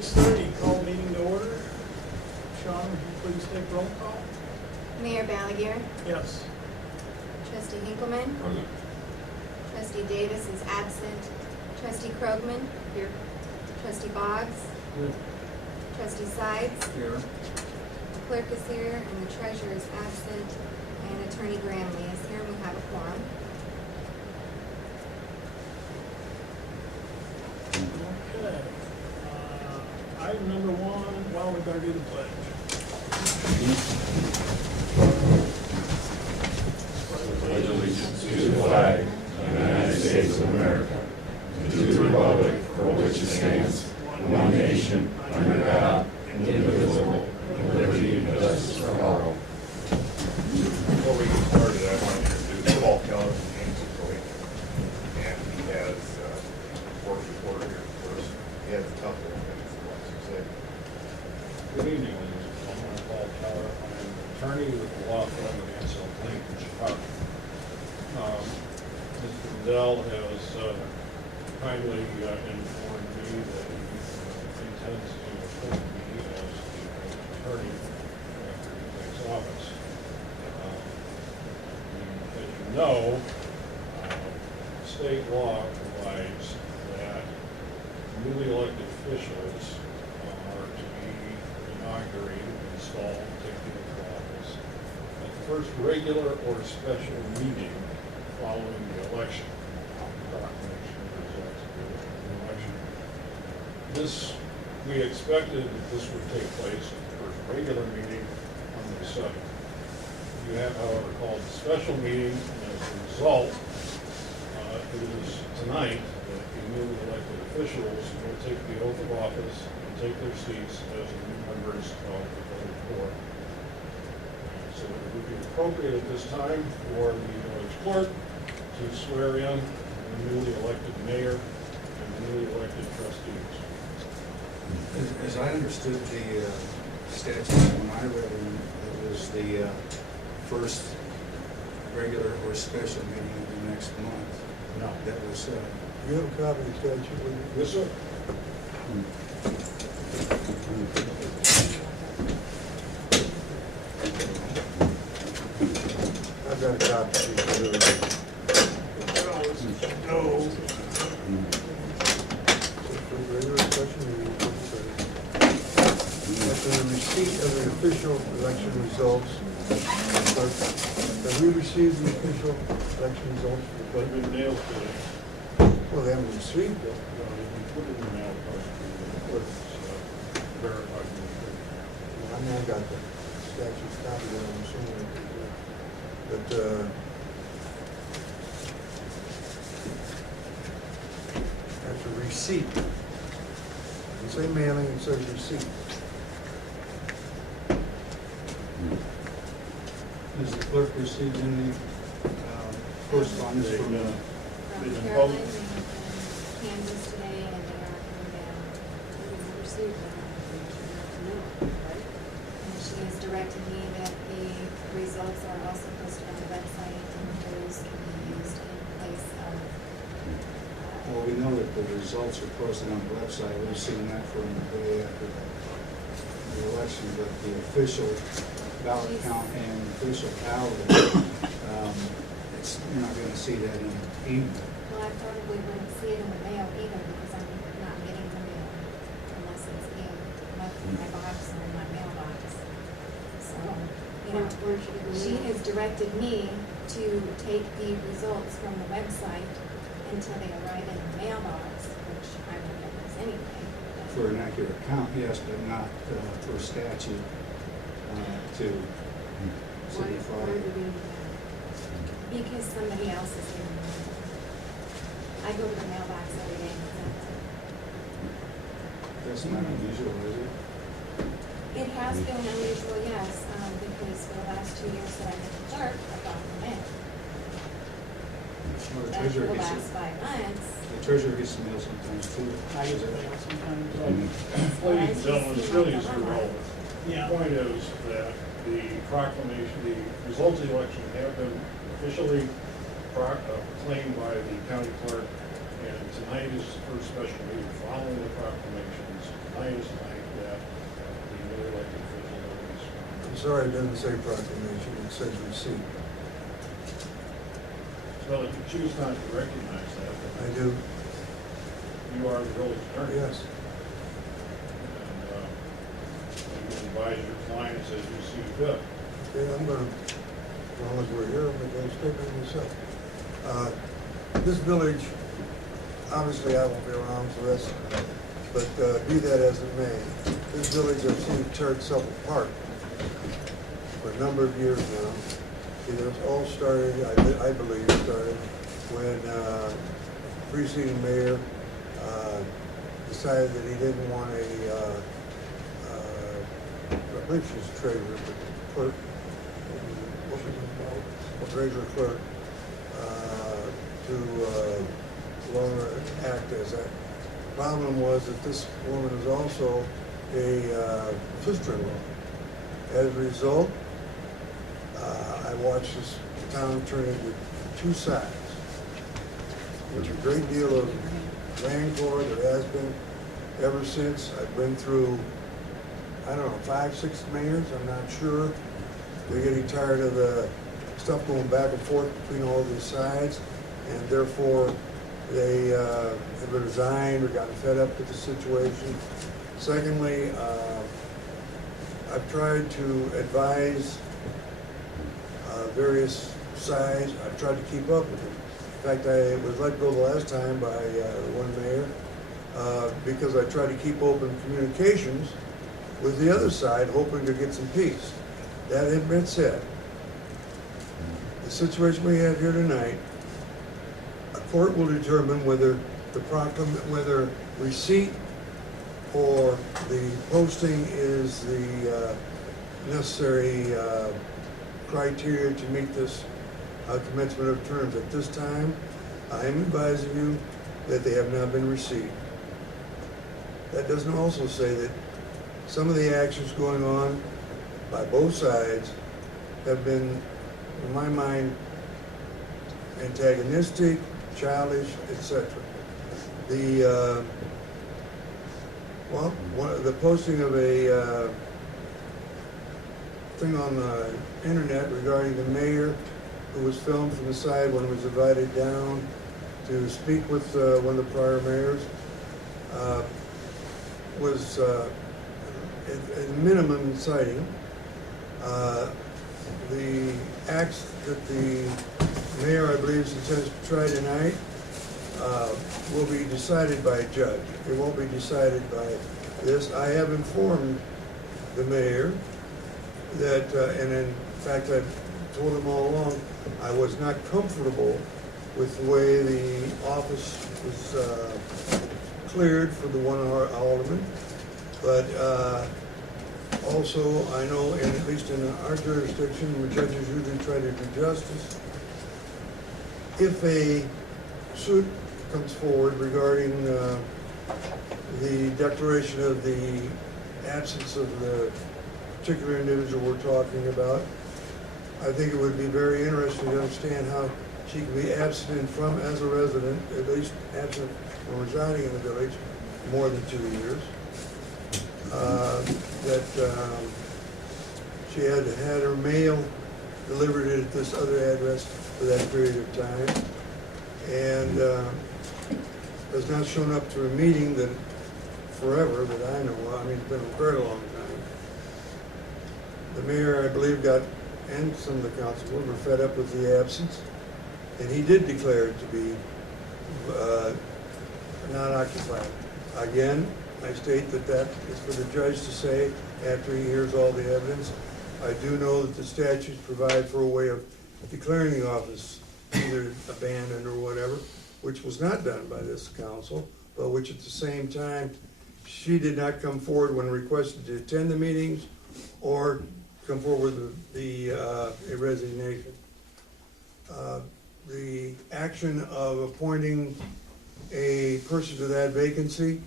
6:30, call meeting to order. Sean, would you please take roll call? Mayor Balaguer, Yes. Trustee Hinkleman, Trustee Davis is absent, Trustee Krogman, here, Trustee Boggs, Trustee Sides, Here. the clerk is here, and the treasurer is absent, and Attorney Gramley is here, and we have a quorum. Okay. Item number one, well, we better do the pledge. Pledge allegiance to the flag of the United States of America, and to the republic for which it stands, one nation, under God, indivisible, with liberty and justice for all. Before we get started, I want to introduce Paul Keller from Ames County. And he has work reporter here for us. He has a couple of things he wants to say. Good evening, ladies and gentlemen. I'm Paul Keller. I'm an attorney with the law firm of Ansel Link in Chicago. Mr. Rendell has kindly informed me that he intends to appoint me as the attorney after he takes office. As you know, state law provides that newly elected officials are to be inaugurated, installed, take the oath of office at the first regular or special meeting following the election, proclamation of the results of the election. This, we expected that this would take place at the first regular meeting on the 7th. You have, however, called a special meeting, and as a result, it is tonight that the newly elected officials will take the oath of office and take their seats as new members of the village board. So it would be appropriate at this time for the village clerk to swear in the newly elected mayor and the newly elected trustees. As I understood the statute when I read it, it was the first regular or special meeting of the next month. No. That was, You have a copy of the statute with you? Yes, sir. I've got a copy of it. No. Regular special meeting, after the receipt of the official election results, have we received the official election results for the But clerk? the mail today. Well, they haven't received it. We put it in the mail, clerk's verified. I mean, I got the statute copy that I'm assuming it is, but, after receipt, it doesn't say mailing, it says receipt. has the clerk received any correspondence from They, From They've been Carolyn, public. they have been Kansas today, and they are coming down. Received that information, right? And she has directed me that the results are also posted on the website, and those can be used in place of. Well, we know that the results are posted on the website. We've seen that from the day after the election, but the official ballot count and official tally, you're not gonna see that in the evening. Well, I probably wouldn't see it in the mail either, because I'm not getting the mail unless it's being left in my box or in my mailbox. So, you know, Where's she getting she it? has directed me to take the results from the website until they arrive in the mailbox, which I will get those anyway. For an accurate count, yes, but not for statute to Why signify. did we? Because somebody else is giving me. I go to the mailbox every day. That's not unusual, is it? It has been unusual, yes, because for the last 2 years that I've been clerk, I've gotten the mail. Well, the But for treasurer the gets last 5 months, the treasurer gets the mail sometimes too. I get the mail sometimes. Ladies and gentlemen, it's really is irrelevant. Yeah. The point is that the proclamation, the results of the election have been officially proclaimed by the county clerk, and tonight tonight is the first special meeting following the proclamations. Tonight is the night that the newly elected official will be sworn. I'm sorry, it doesn't say proclamation, it says receipt. So if you choose not to recognize that, I then do, you are the village attorney. yes. And you can advise your clients as you see fit. Okay, I'm gonna, as long as we're here, I'm gonna stay by myself. This village, obviously I won't be around for this, but be that as it may, this village I've seen tear itself apart for a number of years now. It was all started, I believe, started when preceding mayor decided that he didn't want I believe she's treasurer, but clerk, what was it called? Well, treasurer clerk, to longer act as that. Problem was that this woman is also a sister-in-law. As a result, I watched this town turn into two sides. There's a great deal of rancor, there has been ever since. I've been through, I don't know, 5, 6 mayors, I'm not sure. They're getting tired of the stuff going back and forth between all these sides, and therefore they have resigned or gotten fed up with the situation. Secondly, I've tried to advise various sides. I've tried to keep up with them. In fact, I was let go the last time by one mayor because I tried to keep open communications with the other side, hoping to get some peace. That had been said. The situation we have here tonight, a court will determine whether whether receipt or the posting is the necessary criteria to meet this commencement of terms. At this time, I am advising you that they have not been received. That doesn't also say that some of the actions going on by both sides have been, in my mind, antagonistic, childish, etc. The the posting of a thing on the internet regarding the mayor who was filmed from the side when he was invited down to speak with one of the prior mayors was at minimum inciting. The acts that the mayor, I believe, intends to try tonight will be decided by a judge. It won't be decided by this. I have informed the mayor that, and in fact, I've told him all along, I was not comfortable with the way the office was cleared for the one alderman. But also, I know, at least in our jurisdiction, where judges usually try to do justice, if a suit comes forward regarding the declaration of the absence of the particular individual we're talking about, I think it would be very interesting to understand how she can be absent from, as a resident, at least absent from residing in the village, more than 2 years. That she had had her mail delivered at this other address for that period of time, and has not shown up to a meeting that forever that I know of. I mean, it's been a very long time. The mayor, I believe, and some of the councilmen were fed up with the absence, and he did declare it to be not occupied. Again, I state that is for the judge to say after he hears all the evidence. I do know that the statutes provide for a way of declaring the office either abandoned or whatever, which was not done by this council, but which at the same time, she did not come forward when requested to attend the meetings or come forward with a resignation. The action of appointing a person to that vacancy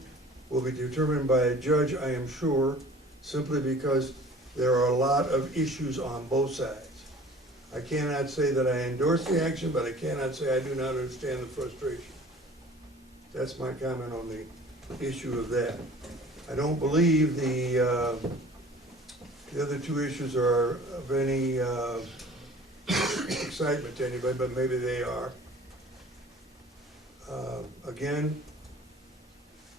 will be determined by a judge, I am sure, simply because there are a lot of issues on both sides. I cannot say that I endorse the action, but I cannot say I do not understand the frustration. That's my comment on the issue of that. I don't believe the other two issues are of any excitement to anybody, but maybe they are. Again,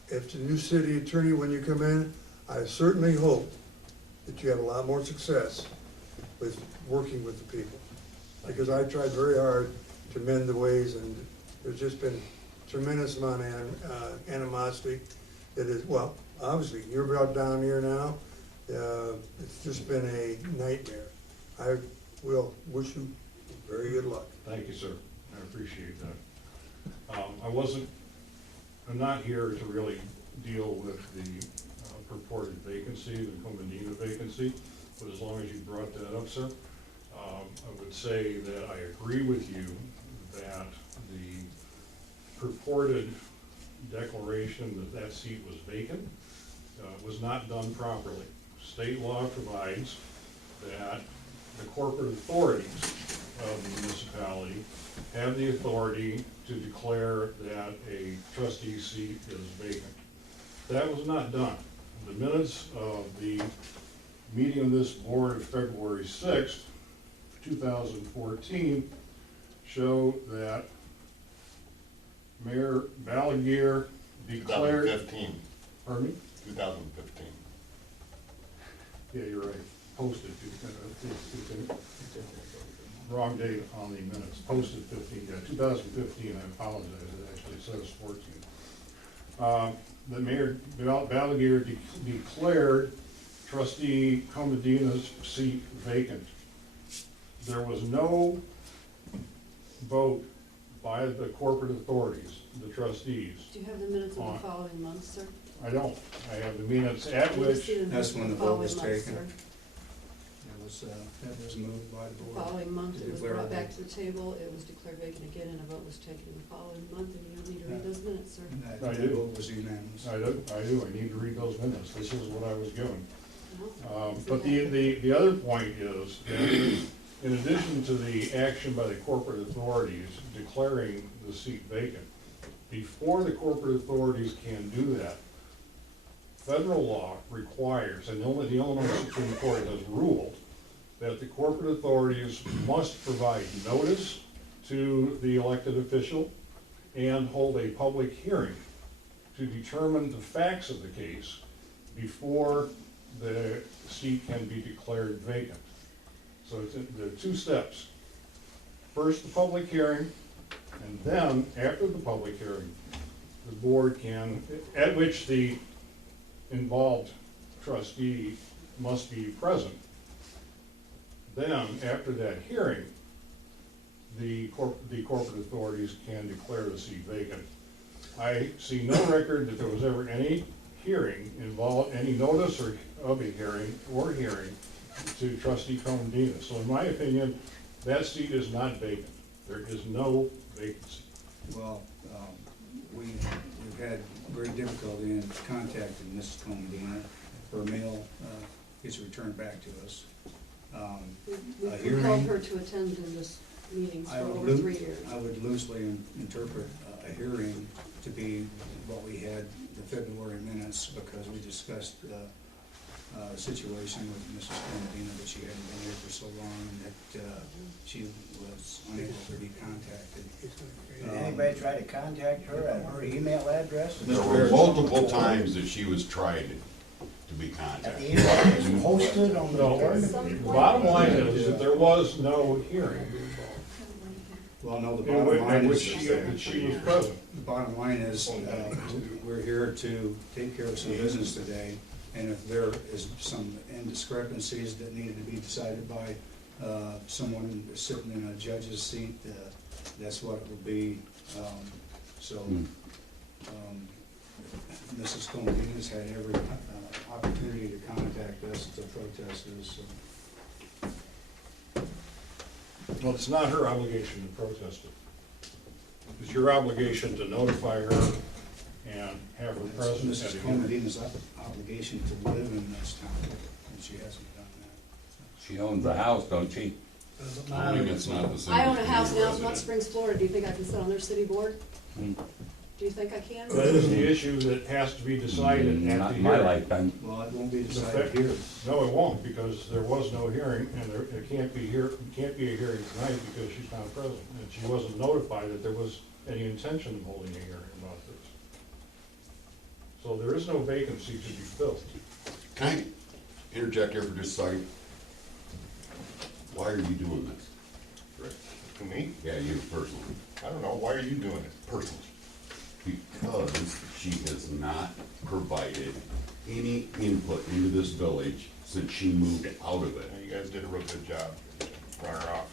if the new city attorney, when you come in, I certainly hope that you have a lot more success with working with the people. Because I tried very hard to mend the ways, and there's just been tremendous amount of animosity that is, well, obviously, you're about down here now, it's just been a nightmare. I will wish you very good luck. Thank you, sir. I appreciate that. I'm not here to really deal with the purported vacancy, the Comedina vacancy, but as long as you brought that up, sir, I would say that I agree with you that the purported declaration that that seat was vacant was not done properly. State law provides that the corporate authorities of the municipality have the authority to declare that a trustee seat is vacant. That was not done. The minutes of the meeting of this board of February 6th, 2014, show that Mayor Balaguer declared. 2015. Pardon me? 2015. Yeah, you're right. Posted, wrong date on the minutes. Posted 15, yeah, 2015, I apologize, it actually says 14. The Mayor Balaguer declared trustee Comedina's seat vacant. There was no vote by the corporate authorities, the trustees. Do you have the minutes of On- the following month, sir? I don't. I have the minutes at Can you which, see the minutes That's of when the the vote was following month, taken. sir? That was moved by the The board. following month, it was Declare brought back it. to the table, it was declared vacant again, and a vote was taken in the following month, and you don't need to read Yeah. those minutes, sir. And I that do. vote was unanimous. I do, I need to read those minutes. This is what I was given. No? But the other point is that in addition to the action by the corporate authorities declaring the seat vacant, before the corporate authorities can do that, federal law requires, and the Illinois Supreme Court has ruled, that the corporate authorities must provide notice to the elected official and hold a public hearing to determine the facts of the case before the seat can be declared vacant. So there are two steps. First, the public hearing, and then, after the public hearing, the board can, at which the involved trustee must be present. Then, after that hearing, the corporate authorities can declare the seat vacant. I see no record that there was ever any hearing involved, any notice or of a hearing or hearing to trustee Comedina. So in my opinion, that seat is not vacant. There is no vacancy. Well, we've had great difficulty in contacting Mrs. Comedina. Her mail gets returned back to us. We A compelled hearing, her to attend in this meetings I for would over loo- 3 years. I would loosely interpret a hearing to be what we had the February minutes, because we discussed the situation with Mrs. Comedina, that she hadn't been here for so long, and that she was unable to be contacted. Did anybody try to contact her at her email address? There were multiple times that she was tried to be At the contacted. email was posted on the No, board? the bottom line is that there was no hearing Well, no, the in bottom line which is that she was present. the bottom line is, we're here to take care of some business today, and if there is some indiscrepancies that needed to be decided by someone sitting in a judge's seat, that's what it will be. So, Mrs. Comedina's had every opportunity to contact us to protest this, so. Well, it's not her obligation to protest it. It's your obligation to notify her and have her It's present at Mrs. the hearing. Comedina's obligation to live in this town, and she hasn't done that. She owns the house, don't she? I think it's not the same. I own as a house being now, it's Mud resident. Springs, Florida, do you think I can sit on their city board? Do you think I can? That is the issue that has to be decided at Not the in my hearing. lifetime. Well, it won't be decided here. No, it won't, because there was no hearing, and it can't be a hearing tonight because she's not present, and she wasn't notified that there was any intention of holding a hearing about this. So there is no vacancy to be filled. Can I interject here for just a second? Why are you doing this? To me, Yeah, you personally. I don't know, why are you doing it? Personally. Because she has not provided any input into this village since she moved out of it. And you guys did a real good job, running her off.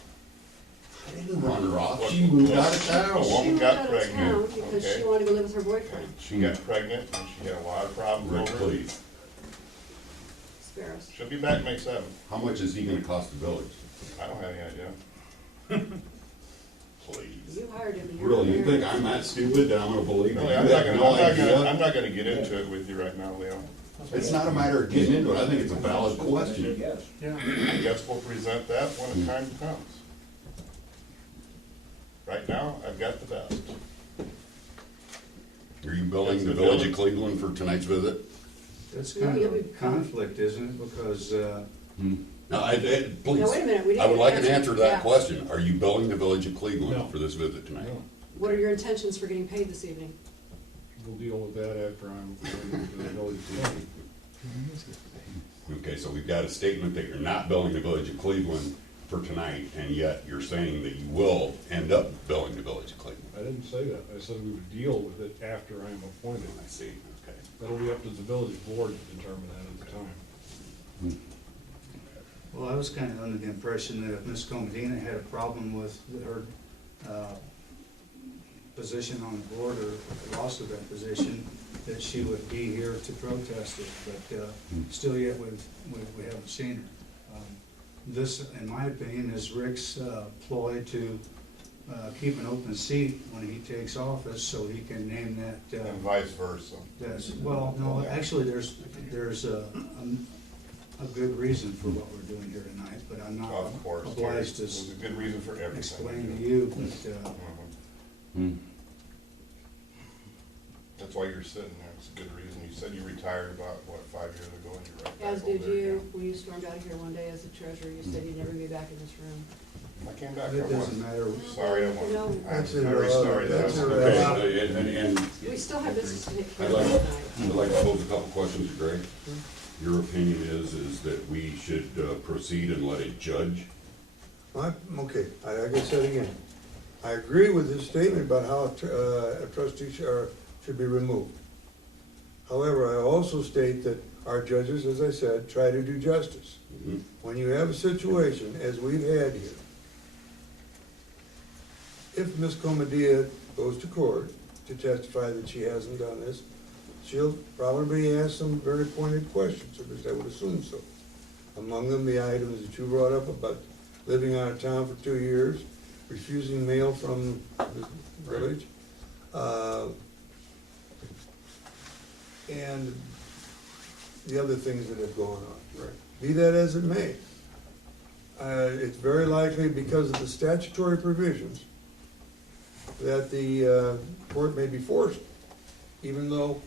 I didn't run her off, What- she moved what- out of town. Well, She woman moved got out of pregnant, town because she okay. wanted to go live with her boyfriend, She got pregnant and she had a lot of problems Rick, over it. please, Sparrows. She'll be back May 7th. how much is he gonna cost the village? I don't have any idea. Please. You hired him. and you're Really, you married. think I'm that stupid that I'm gonna believe that Really, you I'm not have gonna, no I'm not gonna, I'm idea? not gonna get into it with you right now, Leo. It's not a matter of getting into it, I think it's a valid question. Yes. I guess we'll present that when the time comes. Right now, I've got the best. Are you billing the village of Cleveland for tonight's visit? That's No, kind you'll of a be fine. conflict, isn't it? Because, No, please. Now, wait a minute, we didn't I would like an answer- answer to that yeah. question. Are you billing the village of No. Cleveland for this visit tonight? No, What are your intentions for getting paid this evening? we'll deal with that after I'm going to the village meeting. Okay, so we've got a statement that you're not billing the village of Cleveland for tonight, and yet you're saying that you will end up billing the village of Cleveland. I didn't say that, I said we would deal with it after I'm appointed. I see, okay. That'll be up to the village board to determine that at the time. well, I was kind of under the impression that if Ms. Comodina had a problem with her position on the board or the loss of that position, that she would be here to protest it, but still yet we haven't seen her. This, in my opinion, is Rick's ploy to keep an open seat when he takes office, so he can name that. And vice versa. That's, well, no, actually, there's a good reason for what we're doing here tonight, but I'm not Of course, obliged to there's a good reason for everything. explain to you, but, Mhm. That's why you're sitting there, it's a good reason. You said you retired about, what, 5 years ago, and you're right back As over did there you, again. when you stormed out of here one day as the treasurer, you said you'd never be back in this room. I came back, I it doesn't won. matter. Sorry, I No. won. I'm That's very irrelevant. sorry. that That's was- irrelevant. Okay, and We still have business to take care I'd of like, tonight. I'd like to pose a couple questions to Greg. Your opinion is that we should proceed and let a judge? Okay, like I said again, I agree with his statement about how a trustee should be removed. However, I also state that our judges, as I said, try to do justice. Mhm. When you have a situation, as we've had here, if Ms. Comedia goes to court to testify that she hasn't done this, she'll probably ask some very pointed questions, at least I would assume so. Among them, the items that you brought up about living out of town for 2 years, refusing mail from the village, and the other things that have gone on. Right. Be that as it may, it's very likely because of the statutory provisions that the court may be forced, even though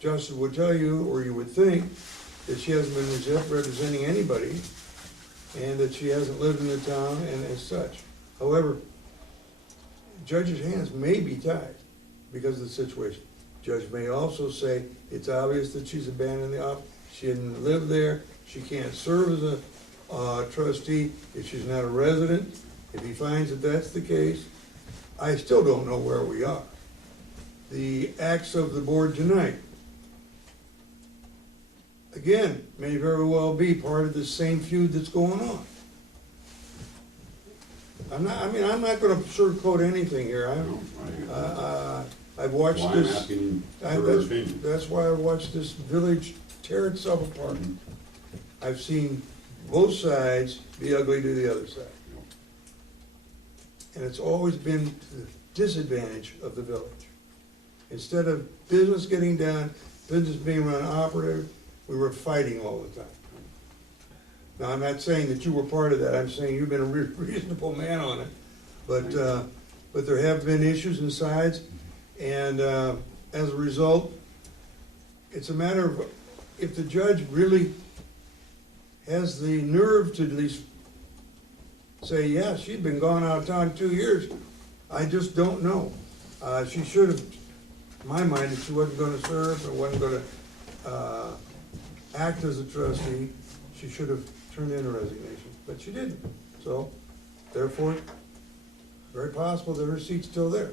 justice would tell you, or you would think, that she hasn't been representing anybody and that she hasn't lived in the town and as such. However, judge's hands may be tied because of the situation. Judge may also say it's obvious that she's abandoned the office, she didn't live there, she can't serve as a trustee if she's not a resident. If he finds that that's the case, I still don't know where we are. The acts of the board tonight, again, may very well be part of the same feud that's going on. I'm not gonna sugarcoat anything here. I've watched Well, I'm this. asking for her opinion. That's why I watched this village tear itself apart. I've seen both sides be ugly to the other side. And it's always been to the disadvantage of the village. Instead of business getting done, business being run operative, we were fighting all the time. Now, I'm not saying that you were part of that, I'm saying you've been a reasonable man on it. But there have been issues and sides, And as a result, it's a matter of if the judge really has the nerve to at least say, yeah, she'd been gone out of town 2 years. I just don't know. She should have, in my mind, if she wasn't gonna serve or wasn't gonna act as a trustee, she should have turned in a resignation, but she didn't. So, therefore, very possible that her seat's still there.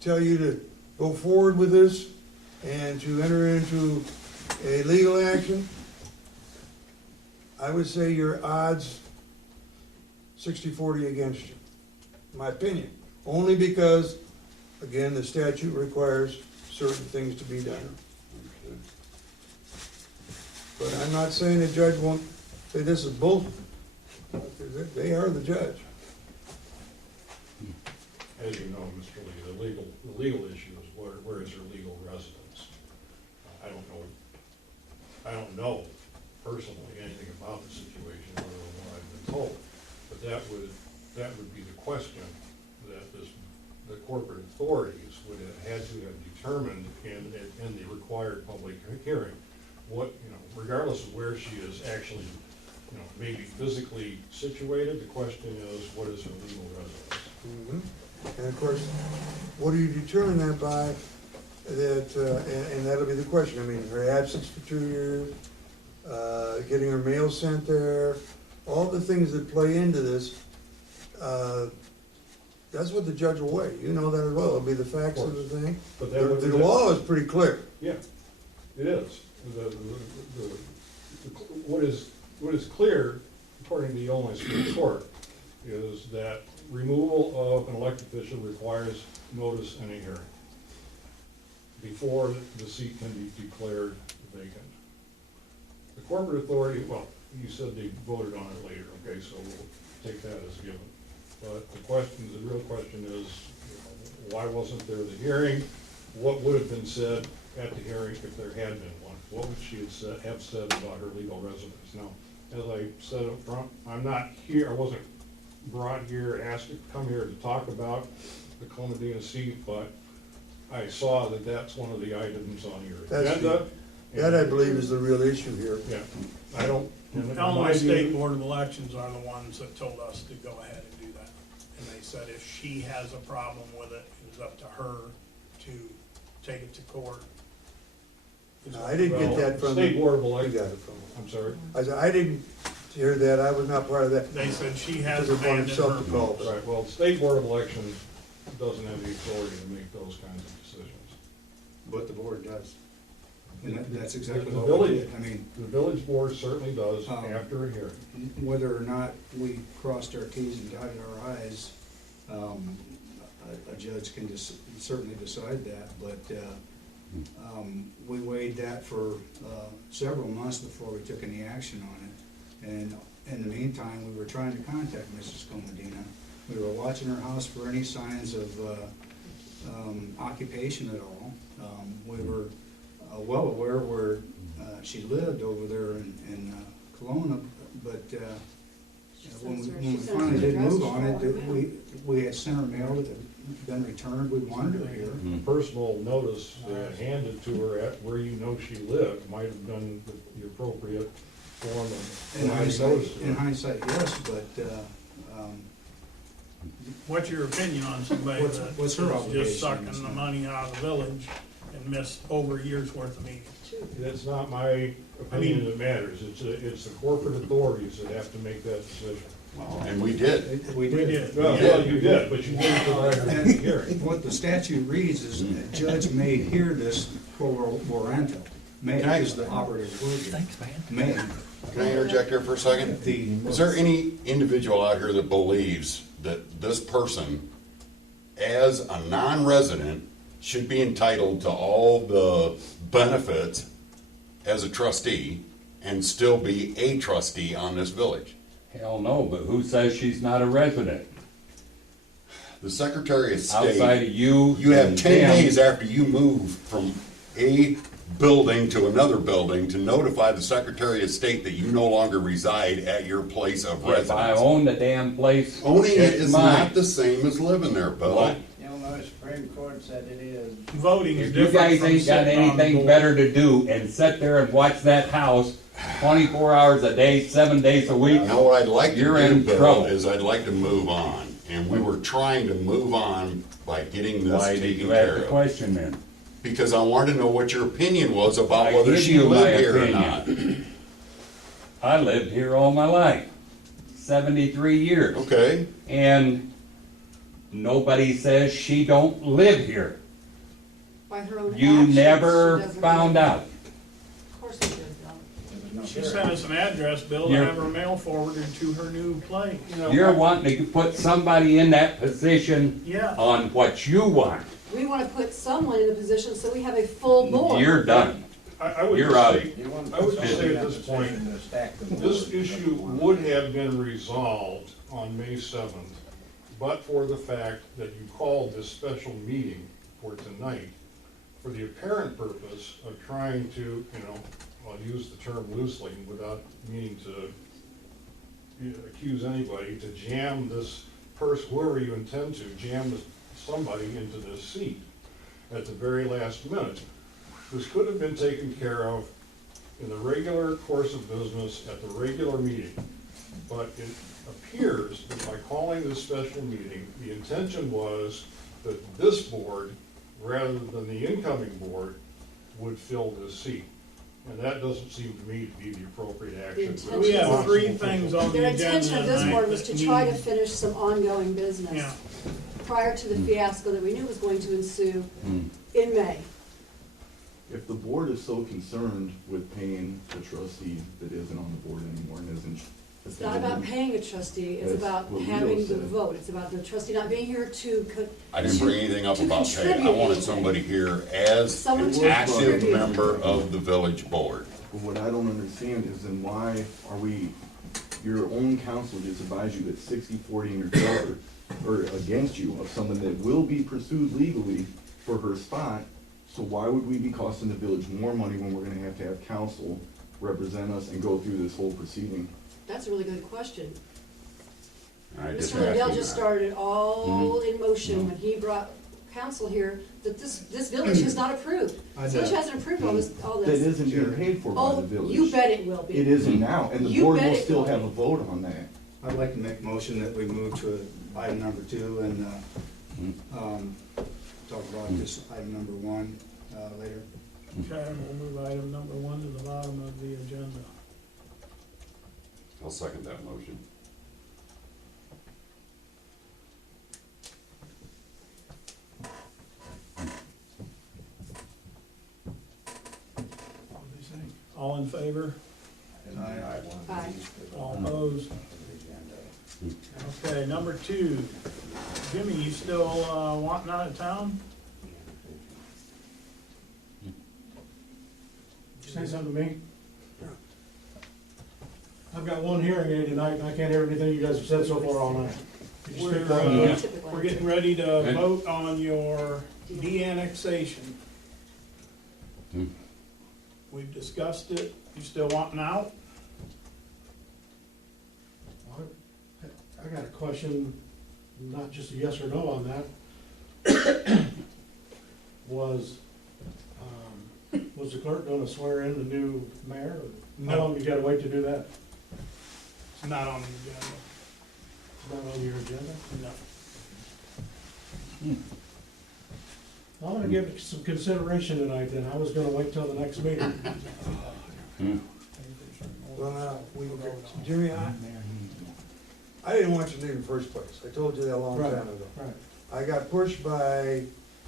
Tell you to go forward with this and to enter into a legal action, I would say your odds 60-40 against you, in my opinion. Only because, again, the statute requires certain things to be done. But I'm not saying the judge won't say this is bull. They are the judge. As you know, Mr. Lee, the legal issue is where is her legal residence? I don't know personally anything about the situation other than what I've been told. But that would be the question that the corporate authorities would have had to have determined in the required public hearing. What, regardless of where she is actually, maybe physically situated, the question is, what is her legal residence? Mm-hmm. And of course, what do you determine that by? And that'll be the question. I mean, her absence for 2 years, getting her mail sent there, all the things that play into this, that's what the judge will weigh. You know that as well. It'll be the facts of the thing. But The law is pretty clear. Yeah, it is. What is clear, according to the Illinois Supreme Court, is that removal of an elected official requires notice and a hearing before the seat can be declared vacant. The corporate authority, well, you said they voted on it later, okay, so we'll take that as given. But the real question is, why wasn't there the hearing? What would have been said at the hearing if there had been one? What would she have said about her legal residence? Now, as I said up front, I'm not here, I wasn't brought here, asked to come here to talk about the Clonadina seat, but I saw that that's one of the items on your agenda. That, I believe, is the real issue here. Yeah, I don't. Illinois State Board of Elections are the ones that told us to go ahead and do that. And they said if she has a problem with it, it was up to her to take it to court. No, I didn't get that from. State Board of You Elections. got it from. I'm sorry? I said, I didn't hear that. I was not part of that. They said she has Took it upon abandoned himself her to call. post. Right, well, the State Board of Elections doesn't have the authority to make those kinds of decisions. But the board does. And that's The exactly what village- we did. I mean, The village board certainly does after a hearing. whether or not we crossed our Ts and dotted our Is, a judge can certainly decide that, but we weighed that for several months before we took any action on it. And in the meantime, we were trying to contact Mrs. Comodina. We were watching her house for any signs of occupation at all. We were well aware where she lived over there in Kelowna, but when we finally did move on it, we had sent her mail that had been returned. We wanted her here. Personal notice handed to her at where you know she lived might have been the appropriate form of In notice. hindsight, yes, but What's your opinion on somebody What's- that what's her is obligation just sucking in this the thing? money out of the village and missed over a year's worth of meetings? That's not my opinion that matters. It's the corporate authorities that have to make that decision. And we did. we We did. did. Well, you did, but you didn't provide her And the hearing. what the statute reads is a judge may hear this pro warranto. May Can I- is the operative word. Thanks, man. May. Can I interject here for a second? Is there any individual out here that believes that this person, as a non-resident, should be entitled to all the benefits as a trustee and still be a trustee on this village? Hell no, but who says she's not a resident? The Secretary of State. Outside of you. You have and 10 them. days after you move from a building to another building to notify the Secretary of State that you no longer reside at your place of If I residence. own the damn place, Owning it it's is mine. not the same as living there, Bill. What? Illinois Supreme Court said it is. Voting is If you different guys from ain't got sitting on the anything board. better to do and sit there and watch that house 24 hours a day, 7 days a week, Now, what I'd like to You're do, in Bill, trouble. is I'd like to move on, and we were trying to move on by getting this why did taken you ask care the of. question then? Because I wanted to know what your opinion was about I whether give she you my lived here or opinion. not. I lived here all my life, 73 years. Okay, And nobody says she don't live here. By her own You actions, never she doesn't found live. out. Of course we did, Bill. She sent us an address, Bill, to You're- have her mail forwarded to her new place. You're wanting to put somebody in that position Yeah. on what you want. We want to put someone in the position so we have a full board. You're done. I would You're just out. say, You want I would just say somebody at in this that point, position to stack the board. this issue would have been resolved on May 7th, but for the fact that you called this special meeting for tonight for the apparent purpose of trying to, you know, I'll use the term loosely without meaning to accuse anybody, to jam this person, whoever you intend to, jam somebody into this seat at the very last minute. This could have been taken care of in the regular course of business at the regular meeting. But it appears that by calling this special meeting, the intention was that this board, rather than the incoming board, would fill this seat. And that doesn't seem to me to be the appropriate action. intention We have was- three things on the Their agenda intention of this tonight board was that to try to need- finish some ongoing business Yeah. prior to the fiasco that we knew was going to ensue Hmm. in May. If the board is so concerned with paying the trustee that isn't on the board anymore and isn't. It's not about paying a trustee, it's That's about what Leo having the said. vote. It's about the trustee not being here to. I didn't bring anything up to about pay, I contribute wanted anything. somebody here as Someone an to active contribute. member of the village board. But what I don't understand is then why are we, your own counsel just advised you that 60-40 in your favor, or against you, of someone that will be pursued legally for her spot, so why would we be costing the village more money when we're gonna have counsel represent us and go through this whole proceeding? That's a really good question. I just Mr. Lindell asking just that. started it all in motion when he brought council here, that this village has not approved. This village hasn't approved all this. That isn't being paid for by the Oh, village. you bet it will be. It isn't now, and the You board bet will it still will have be. a vote on that. I'd like to make a motion that we move to item number 2 and, talk about this item number 1, later. Okay, we'll move item number 1 to the bottom of the agenda. I'll second that motion. What do they say? All in favor? Aye. All opposed? Okay, number 2. Jimmy, you still wanting out of town? Say something to me? I've got one hearing aid tonight, and I can't hear anything you guys have said so far all night. Could you speak down? We're, Typically. we're getting ready to vote on your de-annexation. Hmm. We've discussed it. You still wanting out? I got a question, not just a yes or no on that. Was the clerk gonna swear in the new mayor? How No. long you gotta wait to do that? It's not on the agenda. It's not on your agenda? No. I'm gonna give it some consideration tonight then. I was gonna wait till the next meeting. Well, now, Jimmy, I didn't want you to leave in the first place. I told you that a long Right, time ago. right, I got pushed by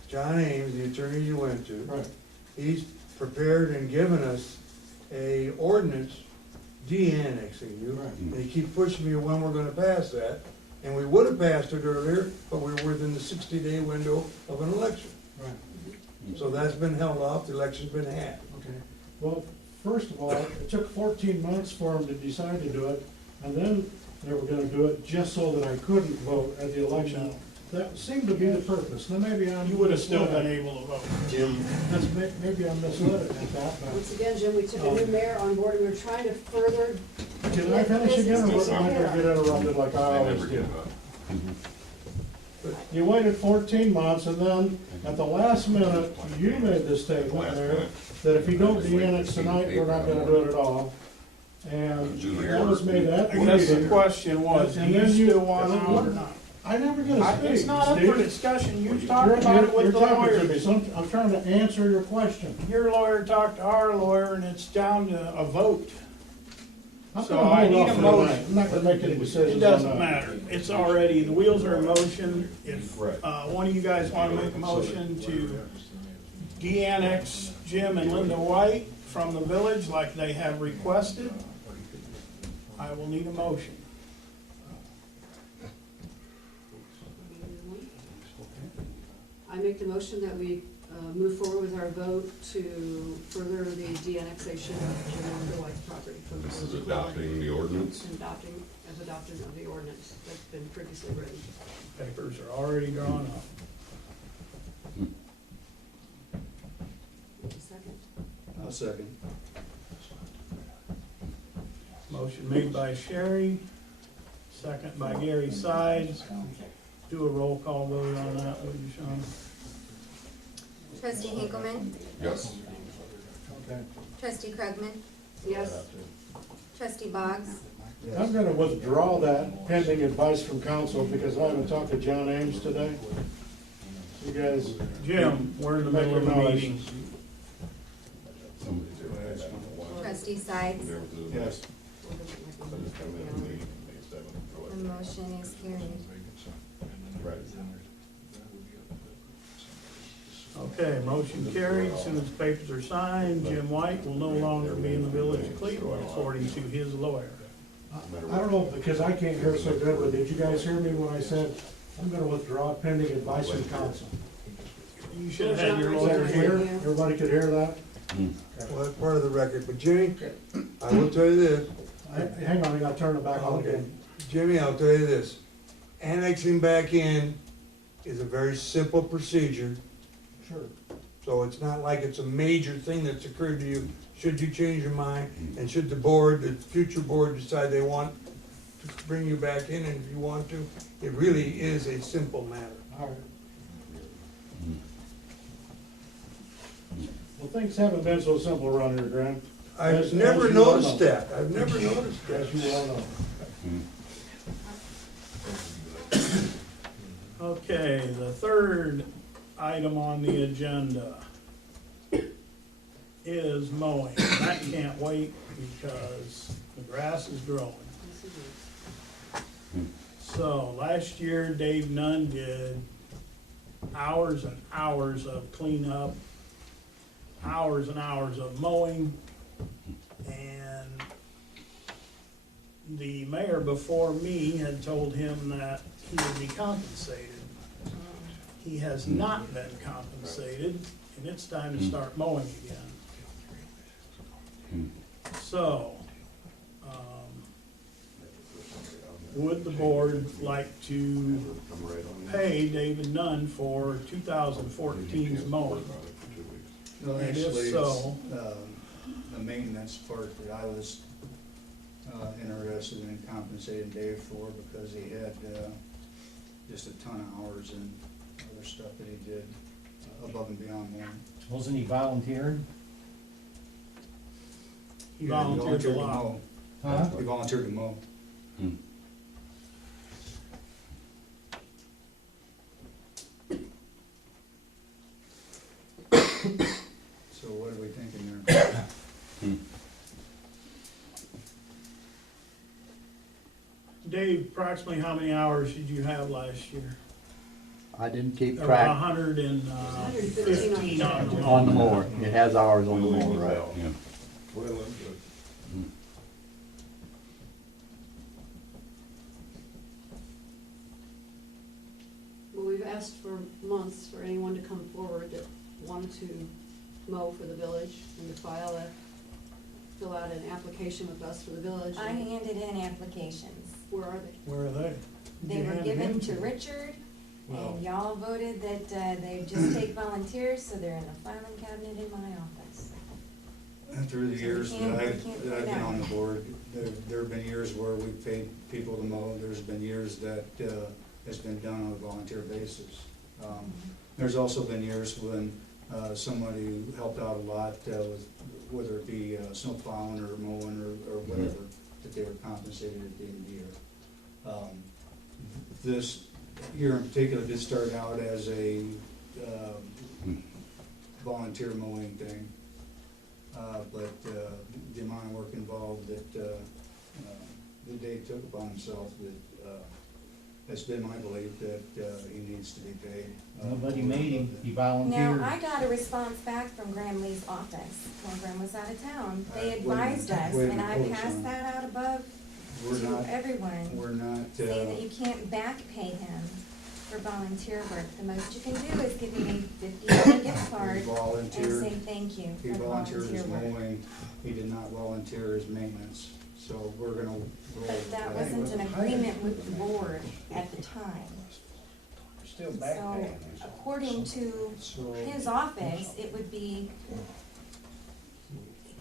John Ames, the attorney you went to. right. He's prepared and given us a ordinance de-annexing you. Right. And he keep pushing me when we're gonna pass that. And we would have passed it earlier, but we were within the 60-day window of an election. Right, So that's been held off, the election's been had. okay. Well, first of all, it took 14 months for them to decide to do it, and then they were gonna do it just so that I couldn't vote at the election. That seemed to be the purpose. Now, maybe I'm. You would have still misled. been able to vote. Jim, Maybe I'm misled at that, Once again, Jim, we took a new mayor on board, and we were trying to further, but can I finish again, or am I gonna get interrupted like I I always never do? give up. You waited 14 months, and then at the last minute, you made the statement there that if you don't de-annex tonight, we're not gonna do it at all. And that was made at the I guess the meeting. question was, do And you then still want out or not? I never gonna speak, It's not up for Steve. discussion, you You're talked about it with the talking to me, lawyer. so I'm trying to answer your question. Your lawyer talked to our lawyer, and it's down to a vote. I'm So gonna I hold need off a for motion. tonight. I'm not gonna make any decisions It on doesn't that. matter, it's already, the wheels are in motion. If, Right. one of you guys wanna make a motion to de-annex Jim and Linda White from the village like they have requested, I will need a motion. I make the motion that we move forward with our vote to further the de-annexation of Jim and Linda White's property from the This village is of Cleveland. adopting the ordinance. And adopting of the ordinance that's been previously written. Papers are already drawn up. Wait a second. I'll second. Motion made by Sherry, second by Gary Sides. Do a roll call vote on that, would you, Sean? Trustee Hinkleman, Yes. trustee Krugman, Yes, trustee Boggs, I'm gonna withdraw that pending advice from council because I haven't talked to John Ames today. You guys. Jim, we're in the middle of the meeting. trustee Sides. Yes. The motion is carried. Okay, motion carried. As soon as the papers are signed, Jim White will no longer be in the village of Cleveland, according to his lawyer. I don't know, because I can't hear so good, but did you guys hear me when I said I'm gonna withdraw pending advice from council? You should have had your Is lawyer that here. clear? Everybody could hear that? Well, that's part of the record, but Jimmy, I will tell you this, Hang on, I gotta turn it back on okay, again. Jimmy, I'll tell you this. Annexing back in is a very simple procedure, Sure. so it's not like it's a major thing that's occurred to you. Should you change your mind, and should the board, the future board decide they want to bring you back in, and if you want to, it really is a simple matter. All right. Well, things haven't been so simple around here, Grant. I've never noticed that, I've never noticed that. As you well know. Okay, the third item on the agenda is mowing. That can't wait because the grass is growing. So last year, Dave Nunn did hours and hours of cleanup, hours and hours of mowing, and the mayor before me had told him that he would be compensated. He has not been compensated, and it's time to start mowing again. So, would the board like to pay David Nunn for 2014's mowing? No, And if actually, so- it's, the maintenance part that I was, interested in compensating Dave for, because he had, just a ton of hours and other stuff that he did above and beyond that. Wasn't he volunteering? He Yeah, volunteered a to lot. mow. Huh? He volunteered to mow. So what are we thinking there? Dave, approximately how many hours did you have last year? I didn't keep There were track 115 on the mower. on the mower. It has hours on the mower, right? Yeah. well, we've asked for months for anyone to come forward that wanted to mow for the village and to fill out an application with us for the village. I handed in applications. Where are they? Where are they? They Did you were hand given them to Richard, Well- and y'all voted that, they just take volunteers, so they're in the filing cabinet in my office. And through the So years we can't- that we I've, can't that I've put been out. on the board, there have been years where we've paid people to mow, there's been years that, has been done on a volunteer basis. There's also been years when somebody who helped out a lot, with, whether it be snow plowing or mowing or whatever, that they were compensated at the end of the year. This year in particular did start out as a volunteer mowing thing, but the amount of work involved that Dave took upon himself, that it's been my belief that he needs to be paid. Nobody made him, he Now, volunteered. I got a response back from Graham Lee's office when Graham was out of town. They Wait a advised minute, us, wait a and I minute, passed Son. that out above We're to not, everyone, we're not, saying that you can't back pay him for volunteer work. The most you can do is give him a $50 gift card he and volunteered. say thank you He for the volunteered volunteer his work. mowing, he did not volunteer his maintenance, so we're gonna roll But with that that. wasn't an agreement with the board at the time. Still back So, paying. according to So, his office, it would be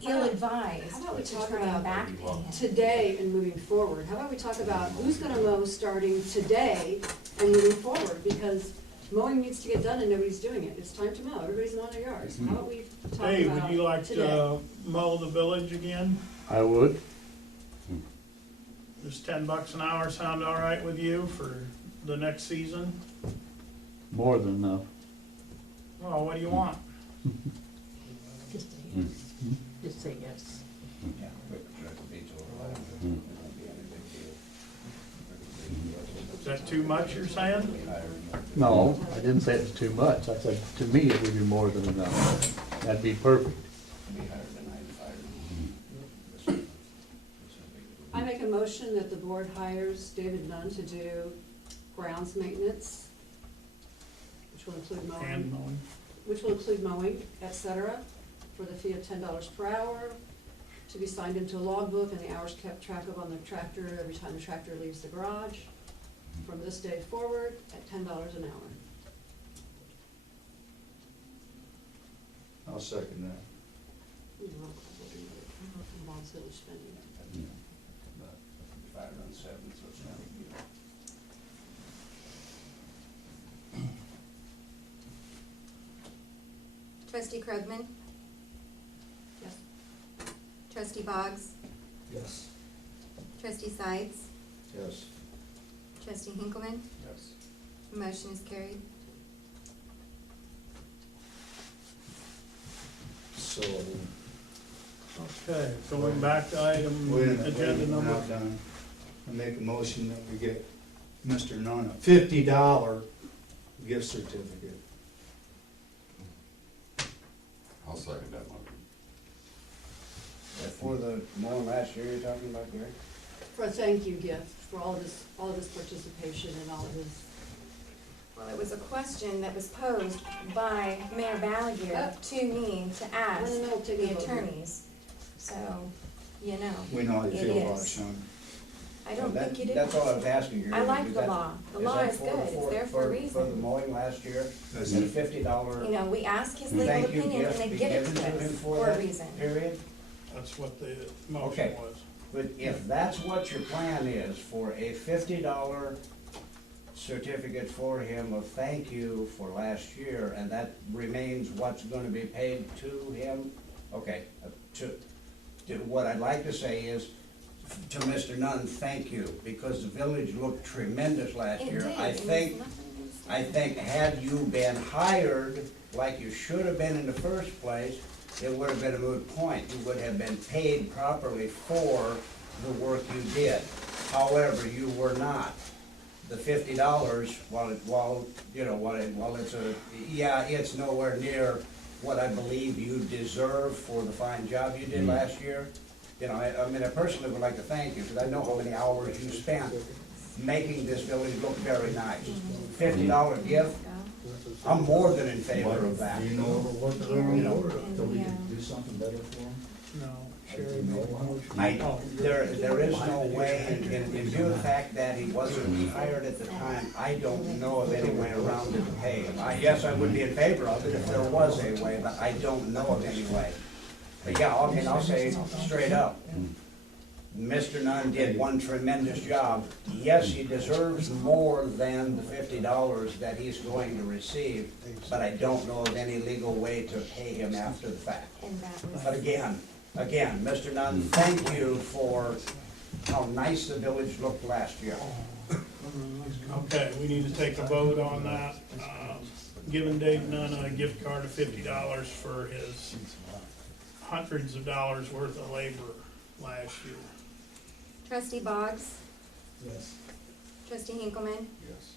ill-advised How about we to talk try and about back pay him. today and moving forward? How about we talk about who's gonna mow starting today and moving forward? Because mowing needs to get done and nobody's doing it. It's time to mow. Everybody's mowing their yards. How about we talk Dave, about would you like today? to mow the village again? I would. Does $10 an hour sound all right with you for the next season? More than enough. Well, what do you want? Just say yes. Just say yes. Yeah, but that'd be too low. It won't be any big deal. Is that too much, you're saying? No, I didn't say it was too much. I said, to me, it would be more than enough. That'd be perfect. I make a motion that the board hires David Nunn to do grounds maintenance, which will include And mowing, mowing. et cetera, for the fee of $10 per hour, to be signed into a logbook and the hours kept track of on the tractor every time the tractor leaves the garage, from this day forward, at $10 an hour. I'll second that. Involves village spending. Five on seven, so it's not a big deal. Trustee Krugman? Yes. Trustee Boggs? Yes. Trustee Sides? Yes. Trustee Hinkleman? Yes. Motion is carried. So, Okay, going back to item, wait a minute, agenda we're number. not done. I make a motion that we get Mr. Nunn a $50 gift certificate. I'll second that motion. For the mowing last year you're talking about, Gary? For a thank you gift, for all of his participation and all of his, Well, it was a question that was posed by Mayor Balaguer to me to ask No, take a the vote here. attorneys. So, you know, We know how you It feel about it, is. Sean. I don't That- think you do. That's all I was asking you. I like Is the that- law. The is law that is good. It's there for a For the reason. mowing last year, That's and it. $50 You know, we ask his legal thank you opinion and gift they be give it given to to him us for for a that reason. period? That's what the motion Okay. was. But if that's what your plan is, for a $50 certificate for him of thank you for last year, and that remains what's gonna be paid to him, okay, what I'd like to say is, to Mr. Nunn, thank you, because the village looked tremendous last It year. did. I It was think, nothing I think had you been hired like you should have been in the first place, it would have been a moot point. You would have been paid properly for the work you did. However, you were not. The $50, while it's it's nowhere near what I believe you deserve for the fine job you did last year. You know, I mean, I personally would like to thank you, because I know how many hours you spent making this village look very nice. $50 gift, I'm more than in favor of that. Do you know what the Gary wrong and- order, so we yeah. can do something better for him? No, Sherry made a motion. There is no way, in view of the fact that he wasn't hired at the time, I don't know of any way around it to pay him. I guess I would be in favor of it if there was a way, but I don't know of any way. But yeah, I mean, I'll say straight up, Mr. Nunn did one tremendous job. Yes, he deserves more than the $50 that he's going to receive, but I don't know of any legal way to pay him after the fact. And that was. But again, Mr. Nunn, thank you for how nice the village looked last year. Okay, we need to take a vote on that. Giving Dave Nunn a gift card of $50 for his hundreds of dollars worth of labor last year. Trustee Boggs, Yes. trustee Hinkleman, Yes.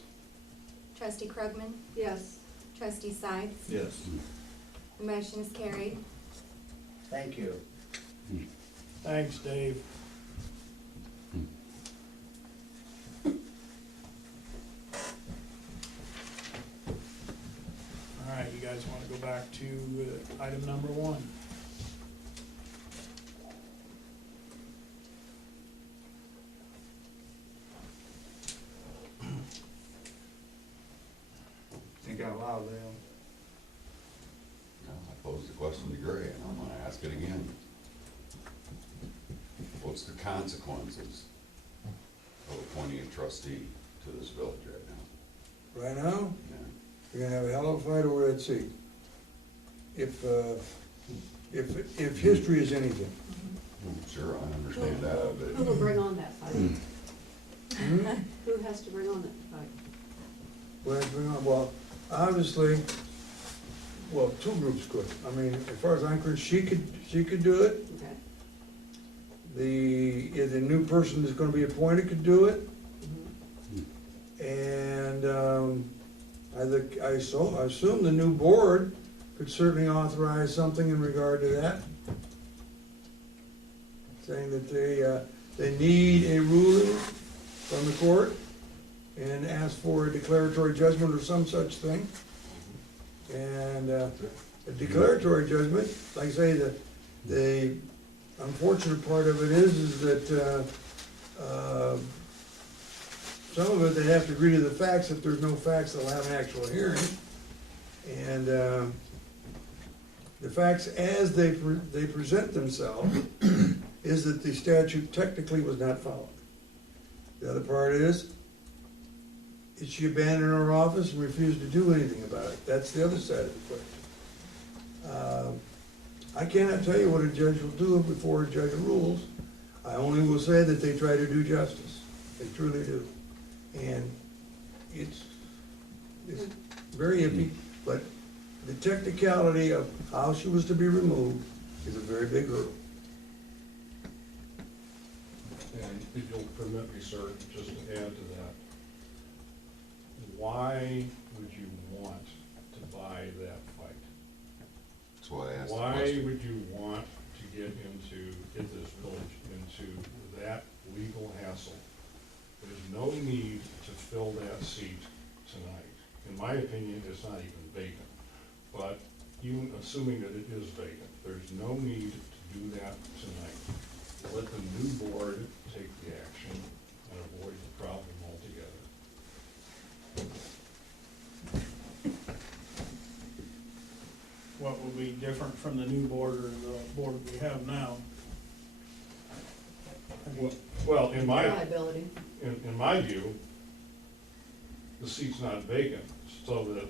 trustee Krugman, Yes. trustee Sides. Yes. The motion is carried. Thank you. Thanks, Dave. All right, you guys want to go back to item number 1? Think out loud, Dale. No, I posed the question to Gray, and I'm gonna ask it again. What's the consequences of appointing a trustee to this village right now? Right now, Yeah. you're gonna have a hell of a fight over that seat. If history is anything. Sure, I understand that, Who will but bring on that fight? Hmm? Who has to bring on that fight? Well, obviously, well, two groups could. I mean, as far as I'm concerned, she could do it. Okay. The new person that's gonna be appointed could do it. Mhm. And, I assume the new board could certainly authorize something in regard to that. Saying that they need a ruling from the court and ask for a declaratory judgment or some such thing. And, a declaratory judgment, like I say, the unfortunate part of it is that, some of it, they have to agree to the facts. If there's no facts, they'll have an actual hearing. And, the facts as they present themselves is that the statute technically was not followed. The other part is she abandoned her office and refused to do anything about it? That's the other side of the question. I cannot tell you what a judge will do before a judge rules. I only will say that they try to do justice. They truly do. And it's very iffy, but the technicality of how she was to be removed is a very big hurdle. And if you'll permit me, sir, just to add to that, why would you want to buy that fight? that's why I asked the Why question. would you want to get this village into that legal hassle? There's no need to fill that seat tonight. In my opinion, it's not even vacant. But even assuming that it is vacant, there's no need to do that tonight. Let the new board take the action and avoid the problem altogether. What will be different from the new board or the board we have now? Well, in Liability. my view, the seat's not vacant, so that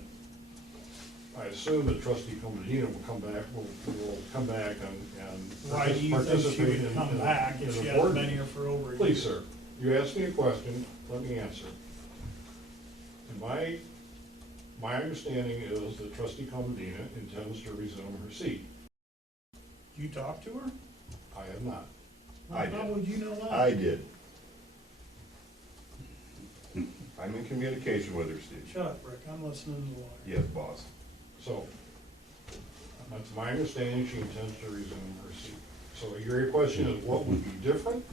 I assume that trustee Comodino will come back and Why do you think she participate would in come back in if the she board hasn't been meeting. here for over a year? Please, sir, you asked me a question, let me answer. And my understanding is that trustee Comodino intends to resume her seat. You talked to her? I have not. I How did. would you know that? I did. I'm in communication with her, Steve. Shut up, Rick, I'm listening to the lawyer. Yes, boss. So, that's my understanding, she intends to resume her seat. So your question is, what would be different?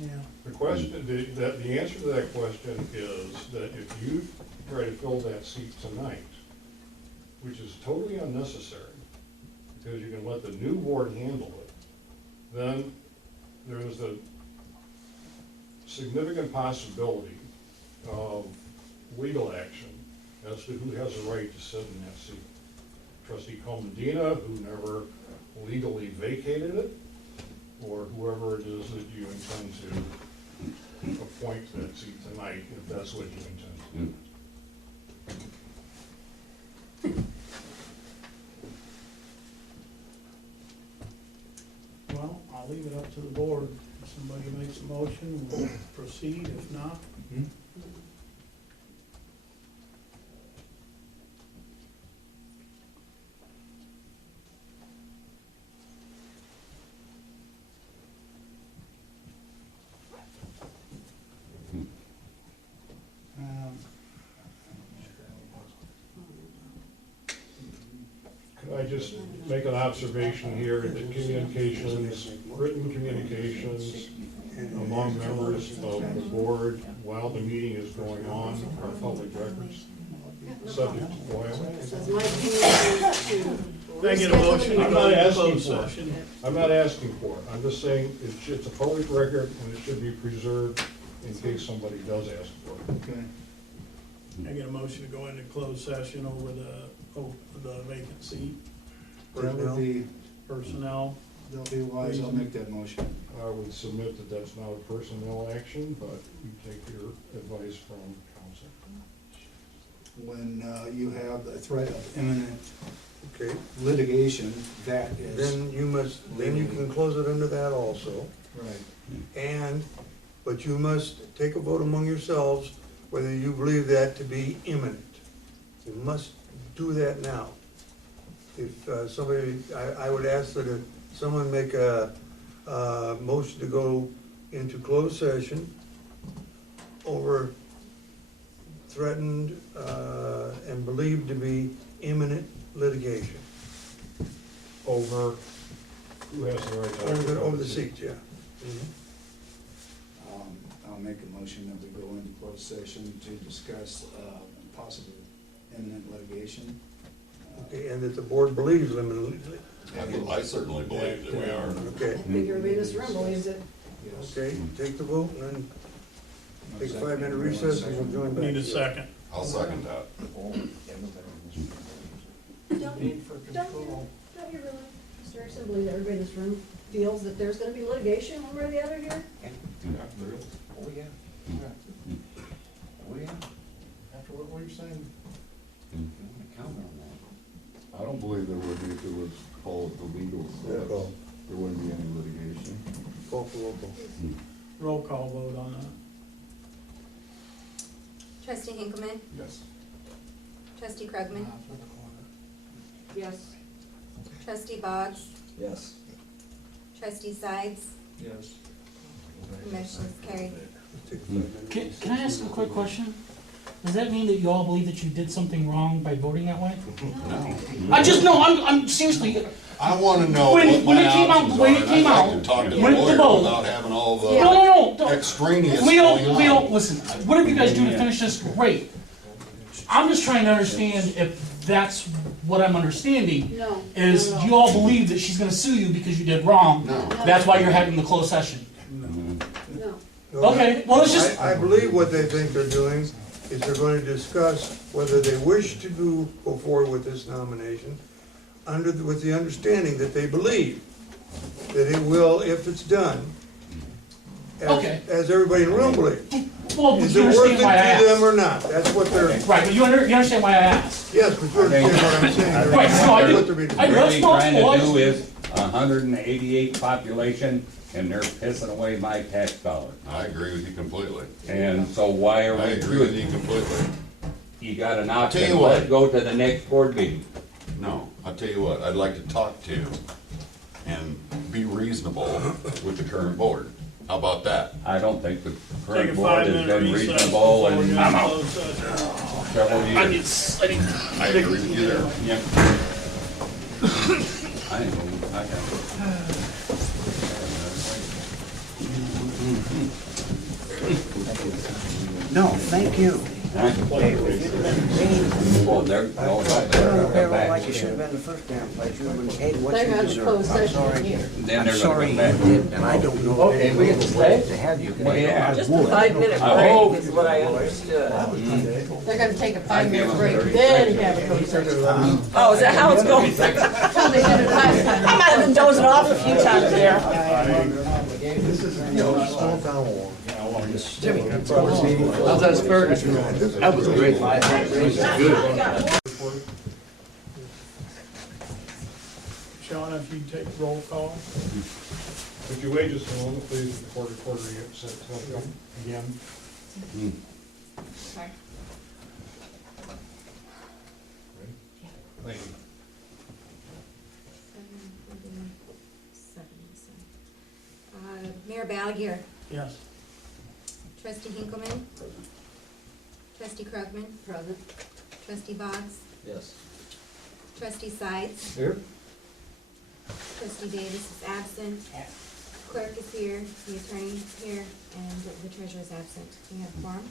Yeah. The question, the answer to that question is that if you try to fill that seat tonight, which is totally unnecessary, because you can let the new board handle it, then there is a significant possibility of legal action as to who has a right to sit in that seat. Trustee Comodino, who never legally vacated it, or whoever it is that you intend to appoint to that seat tonight, if that's what you intend to do. Well, I'll leave it up to the board. If somebody makes a motion, we'll proceed. If not, Could I just make an observation here that communications, written communications among members of the board while the meeting is going on are public records, subject to FOIA? Says my opinion is to. Can I get a motion to I'm go not into asking closed for it. session? I'm not asking for it, I'm just saying it's a public record and it should be preserved in case somebody does ask for it. Okay. Can I get a motion to go into closed session over the vacant seat, That would be, personnel? they'll be wise, I'll make that motion. I would submit that that's not a personnel action, but you take your advice from counsel. When you have the threat of imminent Okay, litigation, that is. then you can close it under that also. Right. But you must take a vote among yourselves whether you believe that to be imminent. You must do that now. If somebody, I would ask that someone make a motion to go into closed session over threatened and believed to be imminent litigation. Over, who has the right to? Over the seats, yeah. I'll make a motion that we go into closed session to discuss possible imminent litigation. Okay, and that the board believes imminent. I certainly believe that we are. Okay, I think everybody in this room believes it. Yes. okay, take the vote and then take a 5-minute recess and we'll join back. Need a second. I'll second that. Don't you really seriously believe that everybody in this room feels that there's gonna be litigation one way or the other here? Oh, yeah. Oh, yeah. After what we've seen. You wanna comment on that? I don't believe there would be if it was called the legal Roll steps. call. There wouldn't be any litigation. Call for local. Roll call vote on that. Trustee Hinkleman, Yes. trustee Krugman, Yes. trustee Boggs, Yes. trustee Sides, Yes. motion is carried. Take a 5-minute Can recess. I ask a quick question? Does that mean that you all believe that you did something wrong by voting that way? I just, no, I'm seriously, I wanna know When- what when my it came out the options way are, it and came I'd like out, to talk to the with the lawyer vote. without having all no, the no, no. extraneous Leo, going on. listen, whatever you guys do to finish this, great. I'm just trying to understand if that's what I'm understanding. No. Is no, no. you all believe that she's gonna sue you because you did wrong? No. That's why you're having the closed session? No. No, Okay, well, it's just, I believe what they think they're doing is they're going to discuss whether they wish to go forward with this nomination with the understanding that they believe that it will, if it's done, Okay. as everybody in the room believes. well, Is you it worth understand it why I to them asked. or not? That's what they're, Right, but you understand why I asked. yes, but you understand what I'm saying. They're- Right, no, I that's do. what they're being- I do. Really Well, trying to well, do is 188 population, and they're pissing away my tax dollars. I agree with you completely. And so why are I we agree with doing, you completely. you got an Tell option, you what. let go to the next board meeting. No, I'll tell you what, I'd like to talk to and be reasonable with the current board. How about that? I don't think the Take a current board has 5-minute been recess reasonable before we and go I'm into out closed session. several I years. need, I agree with you there. Yeah. I know, I got No, thank you. it. Oh, they're going You're on the back. payroll like you should have been the first damn place. You would have been paid what They're you gonna deserve. close I'm session sorry. here. Then I'm they're sorry gonna you go back. did, and I don't know. Okay, we get to stay? To have you Well, yeah. guys. Just a 5-minute I hope. break is what I understood. They're gonna take a I'd 5-minute give them break, 30 then seconds. have a closed session. Oh, is that how it's going? That's how they did it last time. I might have been dozing off off a few times there. This is a small town war. How's that asparagus? That was great. Sean, if you take roll call. Would you wait just a moment, please, before the recorder gets set up again? Sorry. Thank you. 7:47. Mayor Balaguer, Yes. trustee Hinkleman, trustee Krugman, Present. trustee Boggs, Yes. trustee Sides, Here? trustee Davis is absent, clerk is here, the attorney is here, and the treasurer is absent. We have quorum.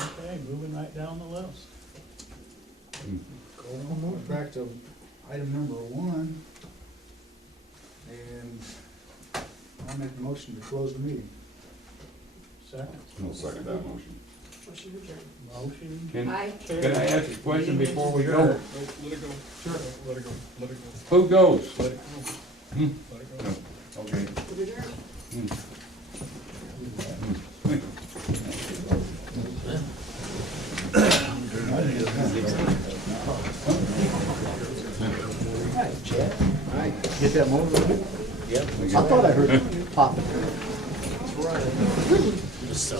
Okay, moving right down the list. Back to item number 1. And I'll make a motion to close the meeting. Second. I'll second that motion. Motion adjourned. Motion. Can Aye. can I ask a question before we go? Let it go. Sure. Let it go, let it go, Who goes? let it go. Hmm. Let it go. Okay. Good adjourned. Get that motor? Yep. I thought I heard it pop. Message,